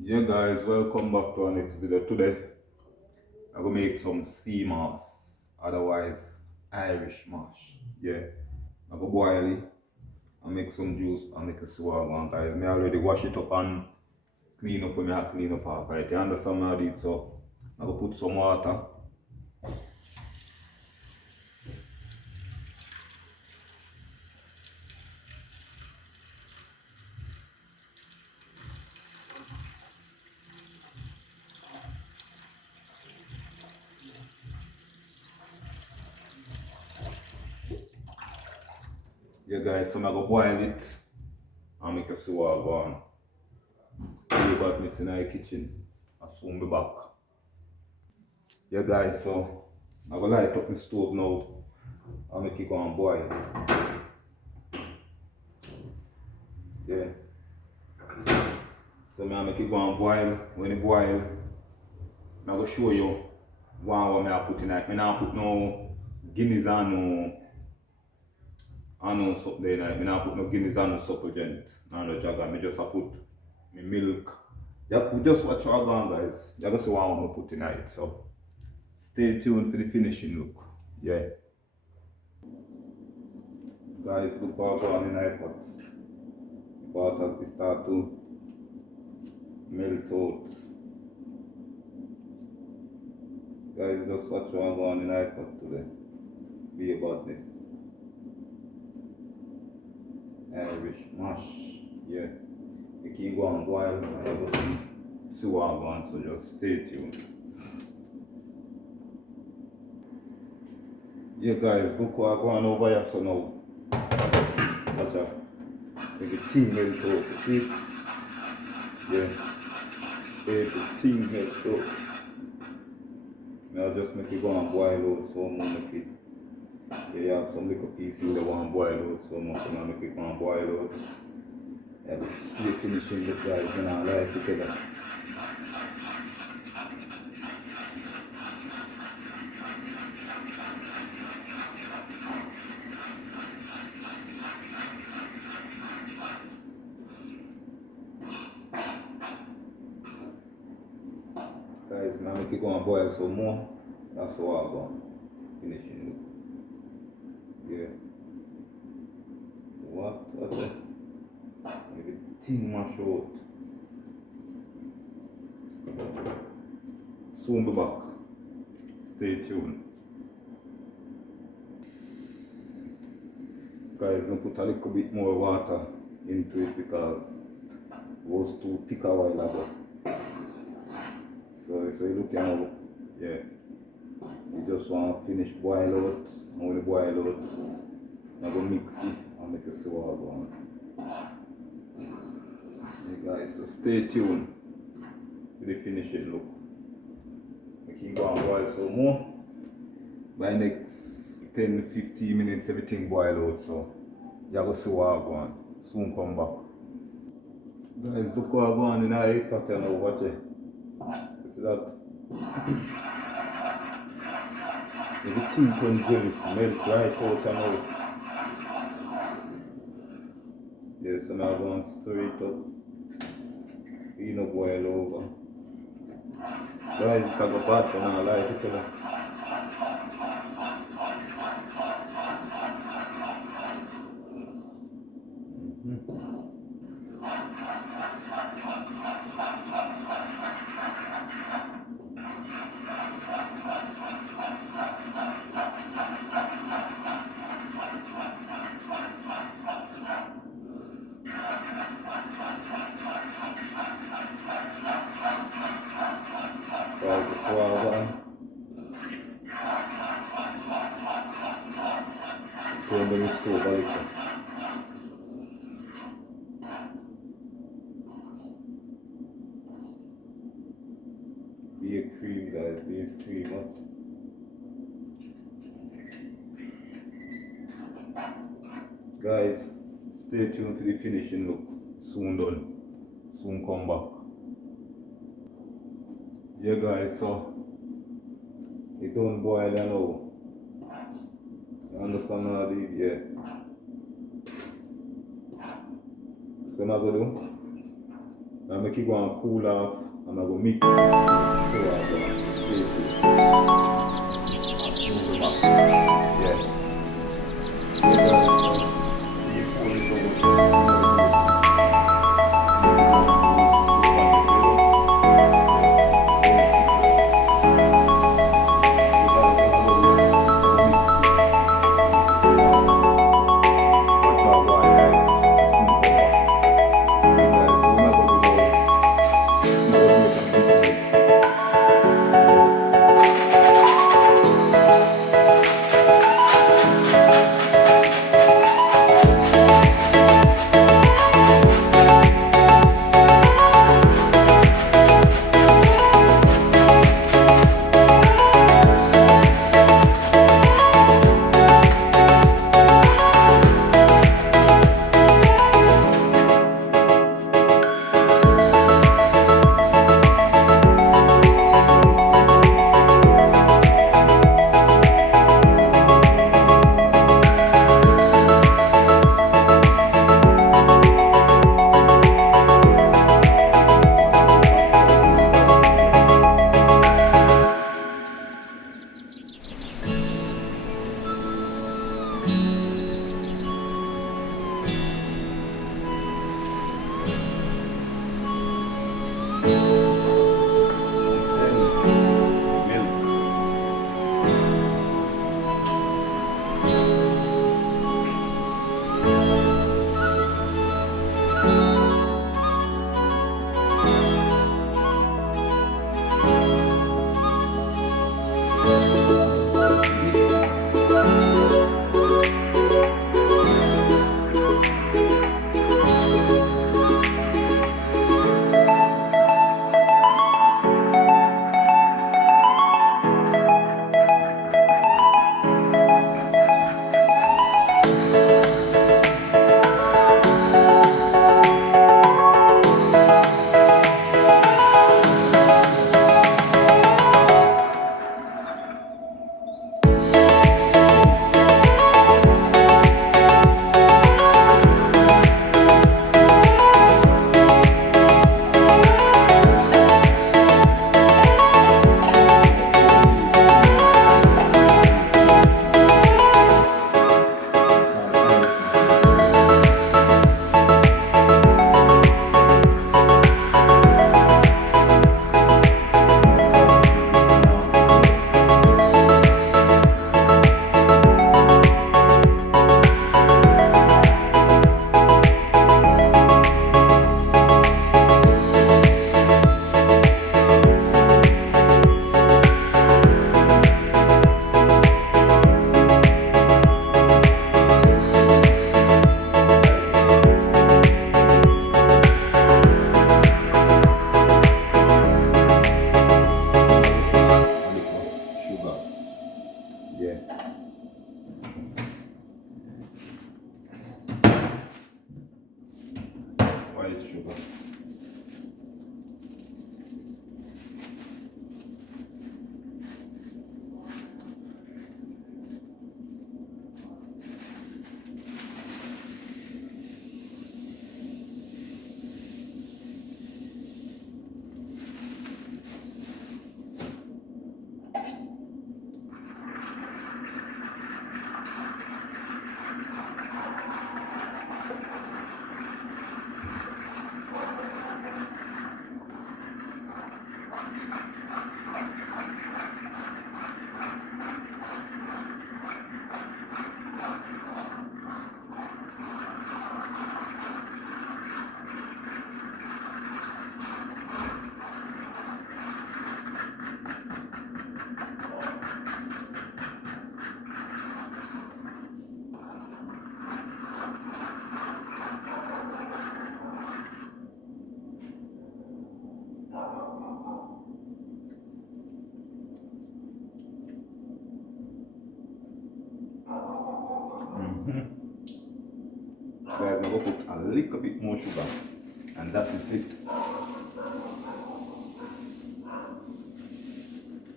Yeah guys, welcome back to our next video. Today I'm gonna make some sea moss, otherwise Irish mash. Yeah, I'm gonna boil it and make some juice and make a swag one guys. Me already wash it up and clean up when me have clean up half right. You understand how I did so I'm gonna put some water. Yeah guys, so I'm gonna boil it and make a swag one. See about me in the kitchen. I'll soon be back. Yeah guys, so I'm gonna light up the stove now and make it go and boil. Yeah. So I make it go and boil. When it boil, I'm gonna show you what I put in it. I not put no guineas and no something in it. I not put no guineas and no supplement and no jagger. I just put my milk. Yeah, just watch how gone guys. You gonna see what I'm gonna put in it. So stay tuned for the finishing look. Yeah. Guys, look how gone in it, but water start to melt out. Guys, just watch what I'm going in iPod today. Be about this. Irish mash. Yeah. We keep going wild and I will see what I'm going, so just stay tuned. Yeah guys, look what I'm going over here so now. Watch out. Everything melt out. See? Yeah. Everything melt out. I'll just make it go and boil out so I'm make it. Yeah, you have some little pieces that want to boil out so much and I'll make it go and boil out. Yeah, but still finishing this guys and I like together. Guys, now make it go and boil some more. That's how I'm going finishing it. Yeah. What the? Everything mash out. Soon be back. Stay tuned. Guys, I'm put a little bit more water into it because it was too thick a while ago. So you look now, yeah. You just want to finish boil out, and when you boil out, I'm going to mix it and make it so on. Hey guys, so stay tuned to the finishing look. We can go and boil some more. By next 10-15 minutes, everything boil out, so you're going to see what I'm going. Soon come back. Guys, look what I'm going in our pot now, watch it. You see that? Everything turns jelly, melt right out and out. Yeah, so now I'm going to stir it up. You know, boil over. Guys, it's a bad and I like it. Guys, it's well. Turn the stove a little. Be a cream, guys, be a cream. What? Guys, stay tuned for the finishing look. Soon done. Soon come back. Yeah guys, so it don't boil now. You understand what I did? Yeah. So what I'm gonna do? I make it go and cool off, and I go mix. So I go and stay cool. Yeah. Guys, I'm going to put a little bit more sugar, and that is it.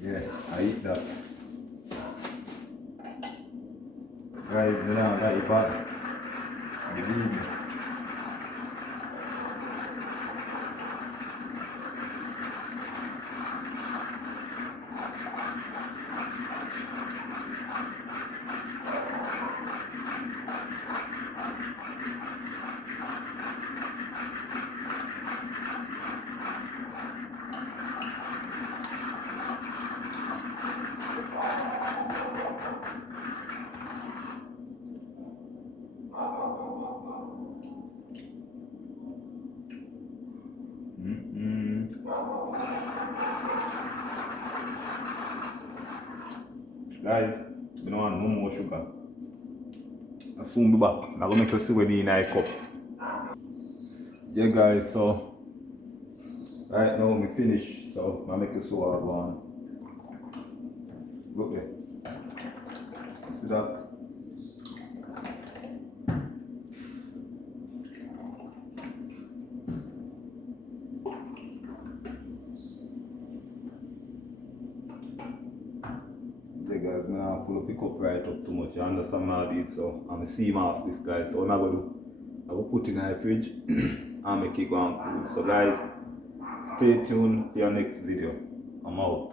Yeah, I eat that. Guys, you know, that bad. Believe me. Guys, you don't want no more sugar. I'll soon be back. I'm gonna make you see what in a cup. Yeah guys, so right now we finish, so I make you so hard one. Look there. See that? Yeah guys, I'm not full of pick up right up too much. You understand how I did, so I'm a sea mouse this guy. So what I'm gonna do, I will put it in the fridge and make it go on cool. So guys, stay tuned for your next video. I'm out.